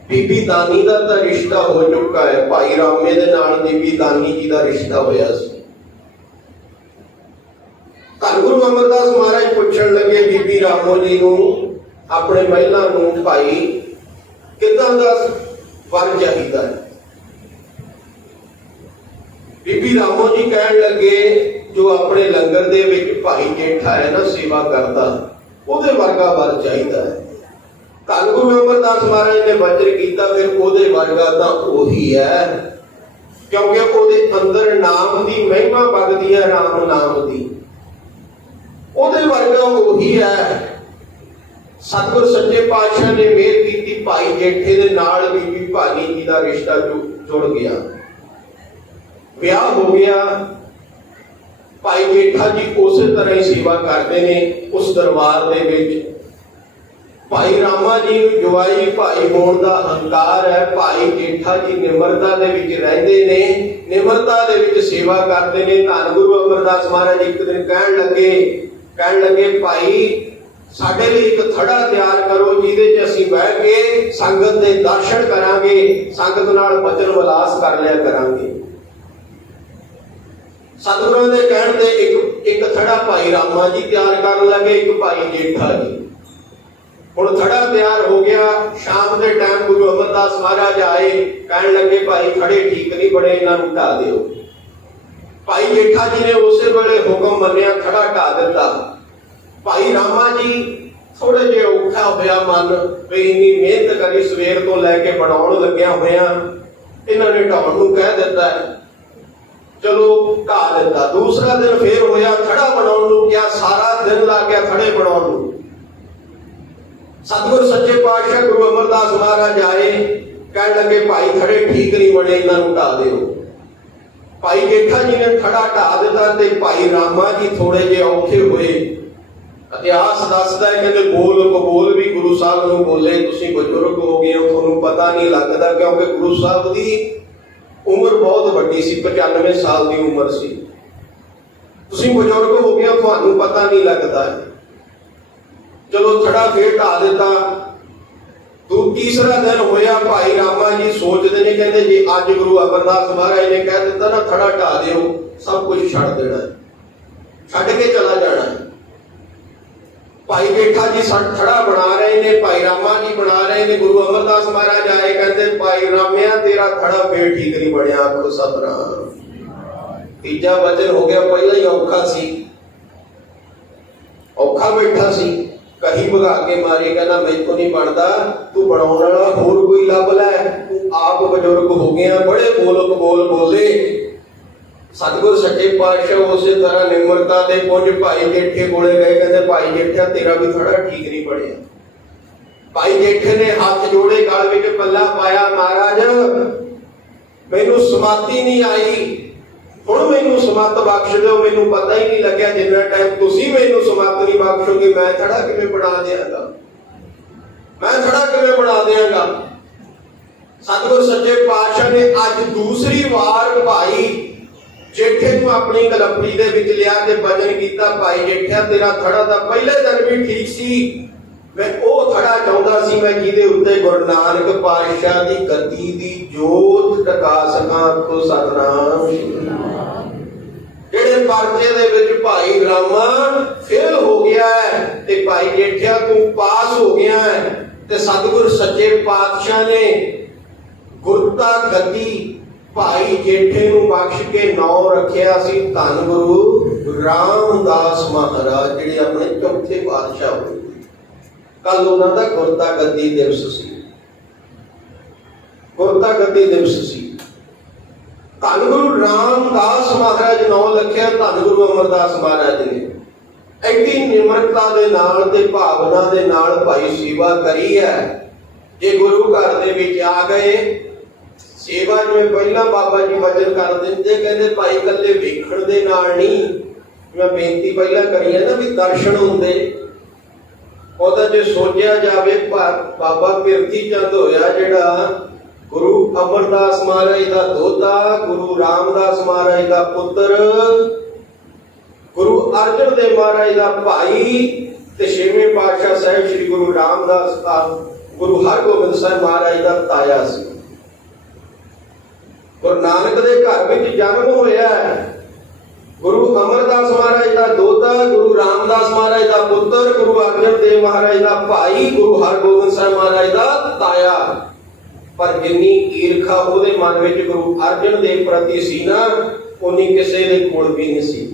ਬੀਬੀ ਦਾਨੀ ਦਾ ਤਾਂ ਰਿਸ਼ਤਾ ਹੋ ਚੁੱਕਾ ਹੈ, ਭਾਈ ਰਾਮੇ ਦੇ ਨਾਲ ਬੀਬੀ ਦਾਨੀ ਜੀ ਦਾ ਰਿਸ਼ਤਾ ਹੋਇਆ ਸੀ। ਧੰਨ ਗੁਰੂ ਅਮਰਦਾਸ ਮਹਾਰਾਜ ਪੁੱਛਣ ਲੱਗੇ ਬੀਬੀ ਰਾਮੋ ਜੀ ਨੂੰ, ਆਪਣੇ ਮਹਿਲਾ ਨੂੰ, ਭਾਈ ਕਿੱਦਾਂ ਦਾ ਵਰ ਚਾਹੀਦਾ ਹੈ? ਬੀਬੀ ਰਾਮੋ ਜੀ ਕਹਿਣ ਲੱਗੇ, ਜੋ ਆਪਣੇ ਲੰਗਰ ਦੇ ਵਿੱਚ ਭਾਈ ਜੇਠਾ ਹੈ ਨਾ ਸੇਵਾ ਕਰਦਾ, ਉਹਦੇ ਵਰਗਾ ਵਰ ਚਾਹੀਦਾ ਹੈ। ਧੰਨ ਗੁਰੂ ਅਮਰਦਾਸ ਮਹਾਰਾਜ ਨੇ ਵਚਨ ਕੀਤਾ, ਫਿਰ ਉਹਦੇ ਵਰਗਾ ਤਾਂ ਉਹੀ ਹੈ, ਕਿਉਂਕਿ ਉਹਦੇ ਅੰਦਰ ਨਾਮ ਦੀ ਮਹਿਮਾ ਵਗਦੀ ਹੈ, ਰਾਮ ਨਾਮ ਦੀ। ਉਹਦੇ ਵਰਗਾ ਉਹੀ ਹੈ। ਸਤਿਗੁਰ ਸੱਚੇ ਪਾਤਸ਼ਾਹ ਨੇ ਮਿਹਰ ਕੀਤੀ, ਭਾਈ ਜੇਠੇ ਦੇ ਨਾਲ ਬੀਬੀ ਭਾਨੀ ਜੀ ਦਾ ਰਿਸ਼ਤਾ ਜੁੜ ਗਿਆ, ਵਿਆਹ ਹੋ ਗਿਆ। ਭਾਈ ਜੇਠਾ ਜੀ ਉਸੇ ਤਰ੍ਹਾਂ ਹੀ ਸੇਵਾ ਕਰਦੇ ਨੇ ਉਸ ਦਰਬਾਰ ਦੇ ਵਿੱਚ। ਭਾਈ ਰਾਮਾ ਜੀ ਨੂੰ ਜਵਾਈ ਭਾਈ ਹੋਣ ਦਾ ਹੰਕਾਰ ਹੈ। ਭਾਈ ਜੇਠਾ ਜੀ ਨਿਮਰਤਾ ਦੇ ਵਿੱਚ ਰਹਿੰਦੇ ਨੇ, ਨਿਮਰਤਾ ਦੇ ਵਿੱਚ ਸੇਵਾ ਕਰਦੇ ਨੇ। ਧੰਨ ਗੁਰੂ ਅਮਰਦਾਸ ਮਹਾਰਾਜ ਇੱਕ ਦਿਨ ਕਹਿਣ ਲੱਗੇ ਭਾਈ ਸਾਡੇ ਲਈ ਇੱਕ ਥੜਾ ਤਿਆਰ ਕਰੋ, ਜਿਹਦੇ 'ਚ ਅਸੀਂ ਬਹਿ ਕੇ ਸੰਗਤ ਦੇ ਦਰਸ਼ਨ ਕਰਾਂਗੇ, ਸੰਗਤ ਨਾਲ ਬਚਨ ਵਿਲਾਸ ਕਰ ਲਿਆ ਕਰਾਂਗੇ। ਸਤਿਗੁਰਾਂ ਦੇ ਕਹਿਣ ਤੇ ਇੱਕ ਥੜਾ ਭਾਈ ਰਾਮਾ ਜੀ ਤਿਆਰ ਕਰਨ ਲੱਗੇ, ਇੱਕ ਭਾਈ ਜੇਠਾ ਜੀ। ਹੁਣ ਥੜਾ ਤਿਆਰ ਹੋ ਗਿਆ। ਸ਼ਾਮ ਦੇ ਟਾਈਮ ਗੁਰੂ ਅਮਰਦਾਸ ਮਹਾਰਾਜ ਆਏ, ਕਹਿਣ ਲੱਗੇ ਭਾਈ ਥੜੇ ਠੀਕ ਨਹੀਂ ਬਣੇ, ਇਹਨਾਂ ਨੂੰ ਢਾ ਦਿਓ। ਭਾਈ ਜੇਠਾ ਜੀ ਨੇ ਉਸੇ ਵੇਲੇ ਹੁਕਮ ਮੰਨਿਆ, ਥੜਾ ਢਾ ਦਿੱਤਾ। ਭਾਈ ਰਾਮਾ ਜੀ ਥੋੜੇ ਜਿਹੇ ਔਖਾ ਹੋਇਆ ਮਨ, ਵੀ ਇੰਨੀ ਮਿਹਨਤ ਕਰੀ ਸਵੇਰ ਤੋਂ ਲੈ ਕੇ ਬਣਾਉਣ ਲੱਗਿਆ ਹੋਇਆ, ਇਹਨਾਂ ਨੇ ਢਾਉਣ ਨੂੰ ਕਹਿ ਦਿੱਤਾ, ਚਲੋ ਢਾ ਦਿੱਤਾ। ਦੂਸਰਾ ਦਿਨ ਫੇਰ ਹੋਇਆ, ਥੜਾ ਬਣਾਉਣ ਨੂੰ ਕਿਹਾ, ਸਾਰਾ ਦਿਨ ਲੱਗ ਗਿਆ ਥੜੇ ਬਣਾਉਣ ਨੂੰ। ਸਤਿਗੁਰ ਸੱਚੇ ਪਾਤਸ਼ਾਹ ਗੁਰੂ ਅਮਰਦਾਸ ਮਹਾਰਾਜ ਆਏ, ਕਹਿਣ ਲੱਗੇ ਭਾਈ ਥੜੇ ਠੀਕ ਨਹੀਂ ਬਣੇ, ਇਹਨਾਂ ਨੂੰ ਢਾ ਦਿਓ। ਭਾਈ ਜੇਠਾ ਜੀ ਨੇ ਥੜਾ ਢਾ ਦਿੱਤਾ ਤੇ ਭਾਈ ਰਾਮਾ ਜੀ ਥੋੜੇ ਜਿਹੇ ਔਖੇ ਹੋਏ। ਇਤਿਹਾਸ ਦੱਸਦਾ ਹੈ, ਕਹਿੰਦੇ ਬੋਲ ਕਬੋਲ ਵੀ ਗੁਰੂ ਸਾਹਿਬ ਨੂੰ ਬੋਲੇ, ਤੁਸੀਂ ਬਜ਼ੁਰਗ ਹੋ ਗਏ ਹੋ, ਤੁਹਾਨੂੰ ਪਤਾ ਨਹੀਂ ਲੱਗਦਾ, ਕਿਉਂਕਿ ਗੁਰੂ ਸਾਹਿਬ ਦੀ ਉਮਰ ਬਹੁਤ ਵੱਡੀ ਸੀ, 95 ਸਾਲ ਦੀ ਉਮਰ ਸੀ। ਤੁਸੀਂ ਬਜ਼ੁਰਗ ਹੋ ਗਏ ਹੋ, ਤੁਹਾਨੂੰ ਪਤਾ ਨਹੀਂ ਲੱਗਦਾ। ਚਲੋ ਥੜਾ ਫੇਰ ਢਾ ਦਿੱਤਾ। ਤੀਸਰਾ ਦਿਨ ਹੋਇਆ, ਭਾਈ ਰਾਮਾ ਜੀ ਸੋਚਦੇ ਨੇ, ਕਹਿੰਦੇ ਜੇ ਅੱਜ ਗੁਰੂ ਅਮਰਦਾਸ ਮਹਾਰਾਜ ਨੇ ਕਹਿ ਦਿੱਤਾ ਨਾ ਥੜਾ ਢਾ ਦਿਓ, ਸਭ ਕੁਝ ਛੱਡ ਦੇਣਾ, ਛੱਡ ਕੇ ਚਲਾ ਜਾਣਾ। ਭਾਈ ਜੇਠਾ ਜੀ ਥੜਾ ਬਣਾ ਰਹੇ ਨੇ, ਭਾਈ ਰਾਮਾ ਜੀ ਬਣਾ ਰਹੇ ਨੇ। ਗੁਰੂ ਅਮਰਦਾਸ ਮਹਾਰਾਜ ਆਏ, ਕਹਿੰਦੇ ਭਾਈ ਰਾਮਿਆ ਤੇਰਾ ਥੜਾ ਫੇਰ ਠੀਕ ਨਹੀਂ ਬਣਿਆ, ਆਖੋ ਸਤਿਨਾਮ। ਤੀਜਾ ਵਚਨ ਹੋ ਗਿਆ, ਪਹਿਲਾਂ ਹੀ ਔਖਾ ਸੀ, ਔਖਾ ਬੈਠਾ ਸੀ, ਕਹੀ ਭਗਾ ਕੇ ਮਾਰੇ, ਕਹਿੰਦਾ ਮੈਥੋਂ ਨਹੀਂ ਬਣਦਾ, ਤੂੰ ਬਣਾਉਣ ਵਾਲਾ ਹੋਰ ਕੋਈ ਲੱਭ ਲੈ, ਤੂੰ ਆਪ ਬਜ਼ੁਰਗ ਹੋ ਗਿਆ। ਬੜੇ ਬੋਲ ਬੋਲੇ। सतगुर सच्चे पातशाह उस तरह निम्रता के पुंज भाई जेठे कोले गए, कहते भाई जेठा तेरा भी थोड़ा ठीक नहीं पड़िया। भाई जेठे ने हाथ जोड़े, गल विच पल्ला पाया, महाराज मैनू समाधि नहीं आई, हुण मैनू समत बख्श दो, मैनू पता ही नहीं लग्या जिन्ना टाइम तुसीं मैनू समत नहीं बख्शोगे मैं थड़ा किवें बना देंगा, मैं थड़ा किवें बना देंगा। सतगुर सच्चे पातशाह ने अज दूसरी बार भाई जेठे नूं अपनी गलपड़ी दे विच लिया ते भजन कीता। भाई जेठा तेरा थड़ा तां पहले दिन भी ठीक सी, मैं ਉਹ ਥੜਾ ਚਾਹੁੰਦਾ ਸੀ ਮੈਂ ਜਿਹਦੇ ਉੱਤੇ ਗੁਰੂ ਨਾਨਕ ਪਾਤਸ਼ਾਹ ਦੀ ਗੱਦੀ ਦੀ ਜੋਤ ਟਿਕਾ ਸਕਾਂ। ਕੋ ਸਤਨਾਮ ਜਿਹੜੇ ਪਰਚੇ ਦੇ ਵਿੱਚ ਭਾਈ ਰਾਮਾ ਫੇਲ ਹੋ ਗਿਆ ਹੈ ਤੇ ਭਾਈ ਜੇਠਿਆ ਤੂੰ ਪਾਸ ਹੋ ਗਿਆ ਹੈ, ਤੇ ਸਤਿਗੁਰ ਸੱਚੇ ਪਾਤਸ਼ਾਹ ਨੇ ਗੁਰਤਾ ਗੱਦੀ ਭਾਈ ਜੇਠੇ ਨੂੰ ਬਖਸ਼ ਕੇ ਨਾਮ ਰੱਖਿਆ ਸੀ ਧੰਨ ਗੁਰੂ ਰਾਮਦਾਸ ਮਹਾਰਾਜ, ਜਿਹੜੇ ਆਪਣੇ ਚੌਥੇ ਪਾਤਸ਼ਾਹ ਹੋਏ। कल उन्होंने गुरता गद्दी दिवस सी, गुरता गद्दी दिवस सी। धन गुरु रामदास महाराज नौ लखिया धन गुरु अमरदास महाराज ने एडी निमरता दे नाल ते भावना दे नाल भाई सेवा करी है। जे गुरु घर दे विच आ गए सेवा जिवें पहला बाबा जी वचन कर दिंदे, कहंदे भाई कल्ले वेखण दे नाल नहीं, मैं बेनती पहला करी है ना भी दर्शन हुंदे ਉਹਦਾ ਜੇ ਸੋਚਿਆ ਜਾਵੇ ਬਾਬਾ ਪਿਰਥੀ ਚੰਦ ਹੋਇਆ ਜਿਹੜਾ ਗੁਰੂ ਅਮਰਦਾਸ ਮਹਾਰਾਜ ਦਾ ਦੋਤਾ, ਗੁਰੂ ਰਾਮਦਾਸ ਮਹਾਰਾਜ ਦਾ ਪੁੱਤਰ, ਗੁਰੂ ਅਰਜਨ ਦੇਵ ਮਹਾਰਾਜ ਦਾ ਭਾਈ ਤੇ ਛੇਵੇਂ ਪਾਤਸ਼ਾਹ ਸਾਹਿਬ ਸ੍ਰੀ ਗੁਰੂ ਰਾਮਦਾਸ ਦਾ ਗੁਰੂ ਹਰਗੋਬਿੰਦ ਸਾਹਿਬ ਮਹਾਰਾਜ ਦਾ ਤਾਇਆ ਸੀ। ਗੁਰੂ ਨਾਨਕ ਦੇ ਘਰ ਵਿੱਚ ਜਨਮ ਹੋਇਆ ਹੈ। गुरु अमरदास महाराज का दोता, गुरु रामदास महाराज का पुत्र, गुरु अर्जन देव महाराज का भाई, गुरु हरगोबिंद साहब महाराज का ताया। पर जिन्नी ईर्खा उहदे मन विच गुरु अर्जन देव प्रति सी ना, उन्नी किसी दे कोल भी नहीं सी।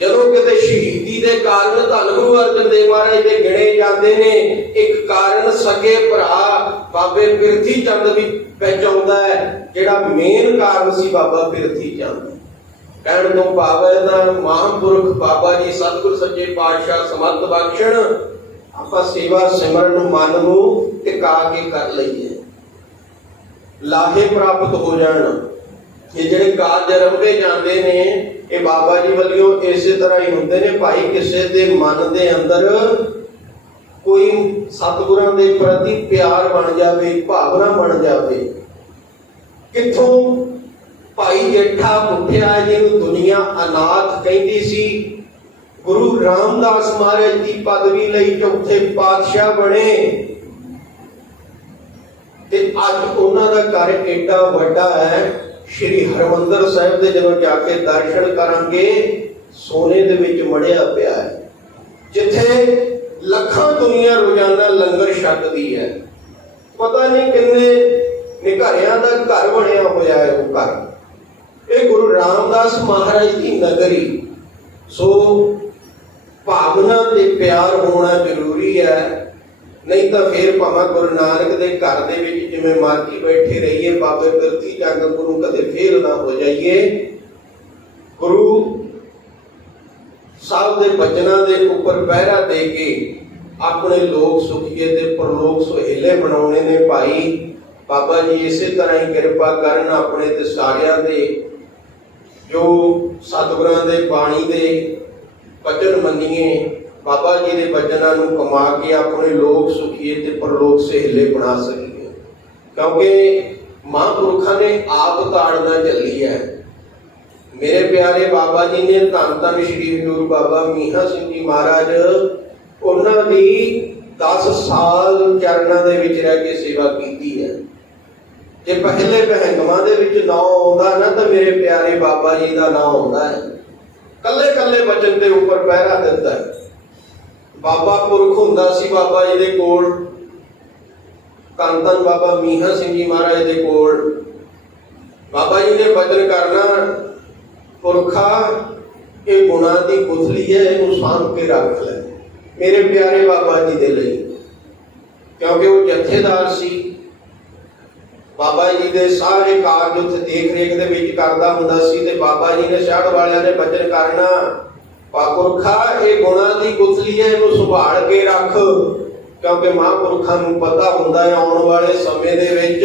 जदों किते शहीदी दे कारण धन गुरु अर्जन देव महाराज दे गिणे जाते ने, एक कारण सके भरा बाबे पिरथी चंद भी विच आउंदा है, जिहड़ा मेन कारण सी बाबा पिरथी चंद। कहण तो भाव है महापुरख बाबा जी सतगुर सच्चे पातशाह समर्थ बख्शण, आपां सेवा सिमरन मन नूं टिका के कर लईए, लाहे प्राप्त हो जाण। ये जिहड़े कारज रंभे जांदे ने ये बाबा जी वल्लों इसे तरह ही हुंदे ने। भाई किसे दे मन दे अंदर कोई सतगुरां दे प्रति प्यार बन जावे, भावना बन जावे। किथों भाई जेठा उठिया जिन्होंने दुनिया अनाथ कहती सी, गुरु रामदास महाराज की पदवी लई चौथे पातशाह बने, ते अज उन्हां दा घर एडा वड्डा है। श्री हरमंदर साहिब दे जदों जाके दर्शन करांगे सोने दे विच मढ़िया पिया है, जिथे लखां दुनिया रोजाना लंगर छकदी है। पता नहीं किन्ने निघरियां दा घर बनिया होया है वो घर। ये गुरु रामदास महाराज की नगरी, सो भावना ते प्यार होना जरूरी है। नहीं तो फिर भावें गुरु नानक दे घर दे विच जिवें मर्जी बैठे रहिए, बाबे पिरथी चंद गुरु कदे फेल ना हो जाइए। गुरु साहब दे बचनां दे उपर पहरा दे के अपने लोक सुखीए ते परलोक सुहेले बनाउणे ने। भाई बाबा जी इसे तरह ही किरपा करन अपने ते सारियां दे जो सतगुरां दे बाणी दे वचन मन्नीए, बाबा जी दे वचनां नूं कमा के अपने लोक सुखीए ते परलोक सहेले बना सकीए। क्योंकि महापुरखां ने आप ताड़ना चली है। मेरे प्यारे बाबा जी ने धन धन श्री हजूर बाबा मीहा सिंह जी महाराज उन्हां दी 10 साल चरणां दे विच रह के सेवा कीती है। जे पहले बहंगवां दे विच नाम आउंदा ना तो मेरे प्यारे बाबा जी का नाम आउंदा है। कल्ले कल्ले वचन के उपर पहरा दिता है। बाबा पुरख हुंदा सी बाबा जी दे कोल, धन धन बाबा मीहा सिंह जी महाराज दे कोल। बाबा जी ने वचन करना, पुरखा ये गुणा की गुथली है, इनू सांभ के रख ले मेरे प्यारे बाबा जी दे लई। क्योंकि वो जथेदार सी, ਬਾਬਾ ਜੀ ਦੇ ਸਾਰੇ ਕਾਰਜ ਉੱਥੇ ਦੇਖ ਰੇਖ ਦੇ ਵਿੱਚ ਕਰਦਾ ਹੁੰਦਾ ਸੀ ਤੇ ਬਾਬਾ ਜੀ ਨੇ ਸ਼ਹਿਰ ਵਾਲਿਆਂ ਨੇ ਬਚਨ ਕਰਨਾ, ਪੁਰਖਾ ਇਹ ਗੁਣਾਂ ਦੀ ਗੁਥਲੀ ਹੈ, ਇਹਨੂੰ ਸੰਭਾਲ ਕੇ ਰੱਖ, ਕਿਉਂਕਿ ਮਹਾਂਪੁਰਖਾਂ ਨੂੰ ਪਤਾ ਹੁੰਦਾ ਹੈ ਆਉਣ ਵਾਲੇ ਸਮੇਂ ਦੇ ਵਿੱਚ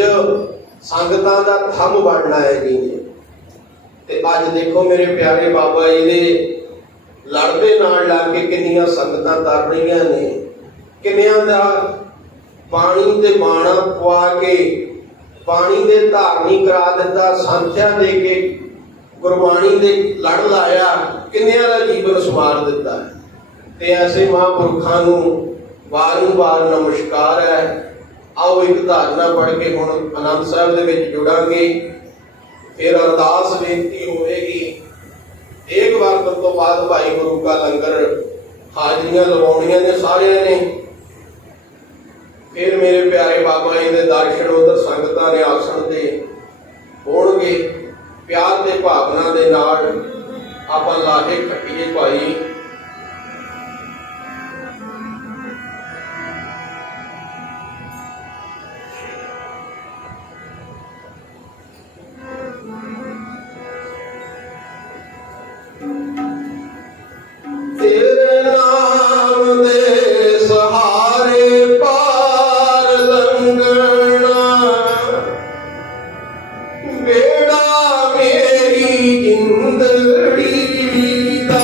ਸੰਗਤਾਂ ਦਾ ਥੰਮ ਬਣਨਾ ਹੈ ਜੀ ਨੇ। ਤੇ ਅੱਜ ਦੇਖੋ ਮੇਰੇ ਪਿਆਰੇ ਬਾਬਾ ਜੀ ਦੇ ਲੜ ਦੇ ਨਾਲ ਲੱਗ ਕੇ ਕਿੰਨੀਆਂ ਸੰਗਤਾਂ ਤਰ ਰਹੀਆਂ ਨੇ, ਕਿੰਨਿਆਂ ਦਾ ਪਾਣੀ ਤੇ ਬਾਣਾ ਪਵਾ ਕੇ ਪਾਣੀ ਦੇ ਧਾਰਨੀ ਕਰਾ ਦਿੱਤਾ, ਸੰਥਿਆ ਦੇ ਕੇ ਗੁਰਬਾਣੀ ਦੇ ਲੜ ਲਾਇਆ, ਕਿੰਨਿਆਂ ਦਾ ਜੀਵਨ ਸੰਵਾਰ ਦਿੱਤਾ ਹੈ। ਤੇ ਐਸੇ ਮਹਾਂਪੁਰਖਾਂ ਨੂੰ ਵਾਰ-ਵਾਰ ਨਮਸਕਾਰ ਹੈ। ਆਓ ਇੱਕ ਧਾਰਨਾ ਪੜ੍ਹ ਕੇ ਹੁਣ ਆਨੰਦ ਸਾਹਿਬ ਦੇ ਵਿੱਚ ਜੁੜਾਂਗੇ, ਫਿਰ ਅਰਦਾਸ ਬੇਨਤੀ ਹੋਵੇਗੀ। ਇੱਕ ਵਾਰ ਤੋਂ ਬਾਅਦ ਭਾਈ ਗੁਰੂ ਕਾ ਲੰਗਰ ਹਾਜ਼ਰੀਆਂ ਲਵਾਉਣੀਆਂ ਨੇ ਸਾਰਿਆਂ ਨੇ। ਫਿਰ ਮੇਰੇ ਪਿਆਰੇ ਬਾਬਾ ਜੀ ਦੇ ਦਰਸ਼ਨ ਉਧਰ ਸੰਗਤਾਂ ਨੇ ਆਸਣ ਤੇ ਹੋਣਗੇ। ਪਿਆਰ ਤੇ ਭਾਵਨਾ ਦੇ ਨਾਲ ਆਪਾਂ ਲਾਹੇ ਖੱਟੀਏ ਭਾਈ। ਤੇਰੇ ਨਾਮ ਦੇ ਸਹਾਰੇ ਪਾਰ ਲੰਘਣਾ, ਬੇੜਾ ਮੇਰੀ ਜ਼ਿੰਦੜੀ ਦਾ।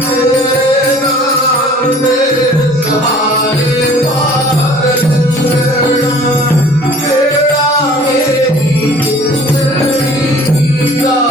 ਤੇਰੇ ਨਾਮ ਦੇ ਸਹਾਰੇ ਪਾਰ ਲੰਘਣਾ, ਬੇੜਾ ਮੇਰੀ ਜ਼ਿੰਦੜੀ ਦਾ।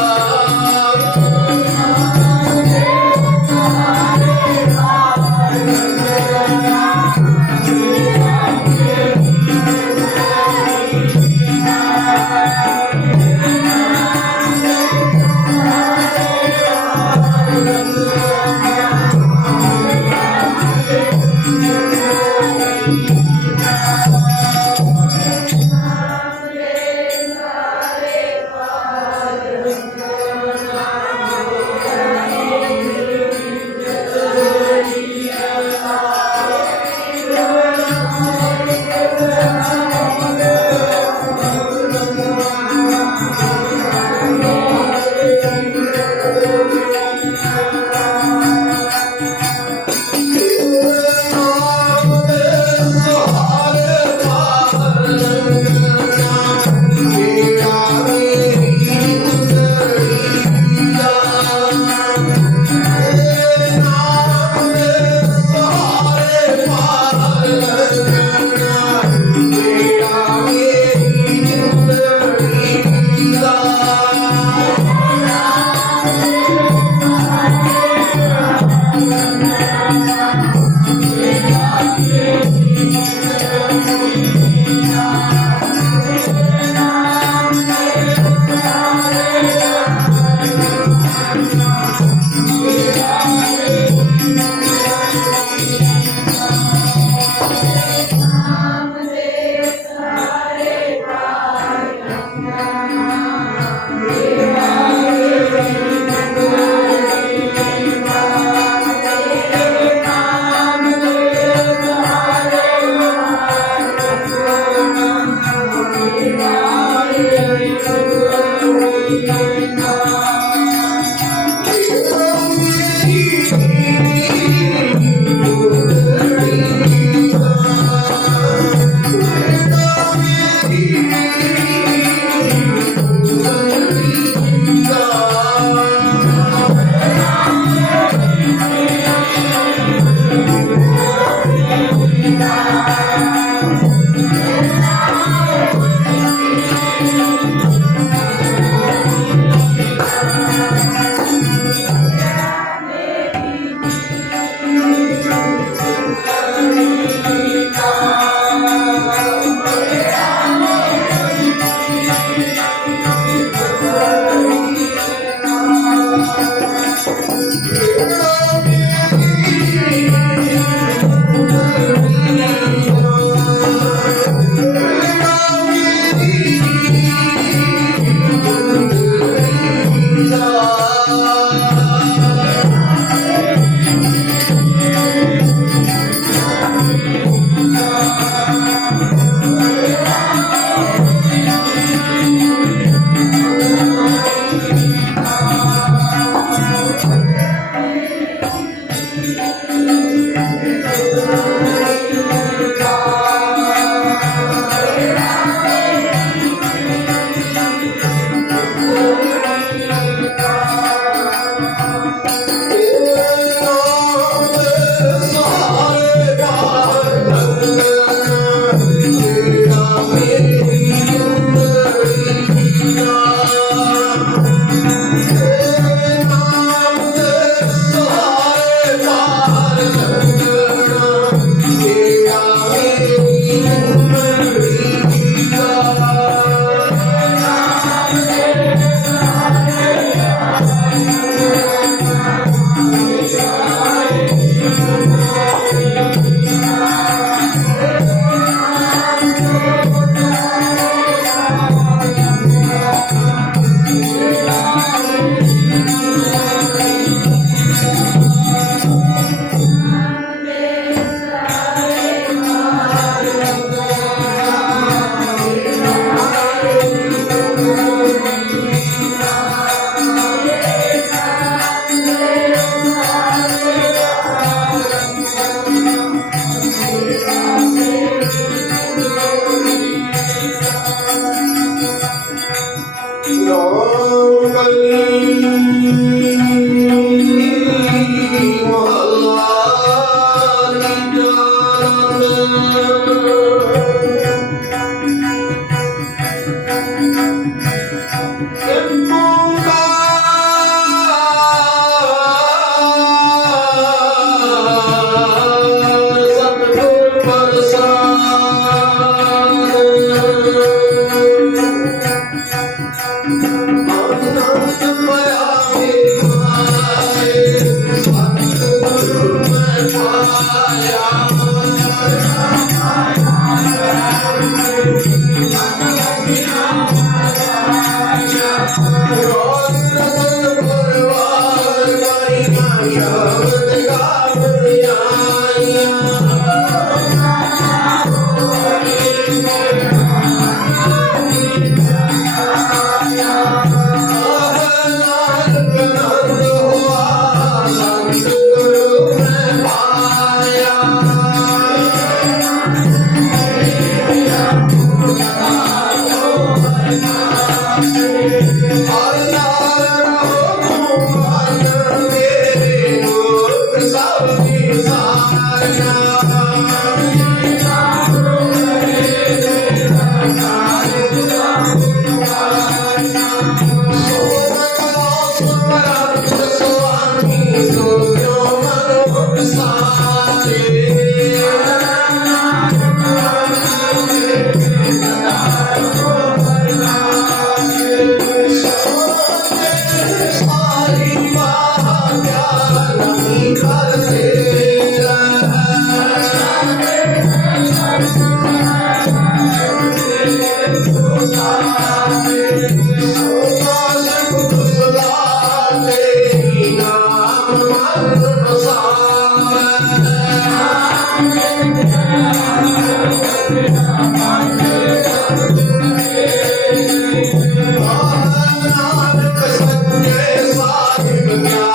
ਸਾਹਿਬ ਕਿਆ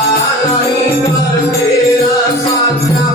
ਨਹੀਂ ਕਰ ਤੇਰਾ ਸਾਥਾ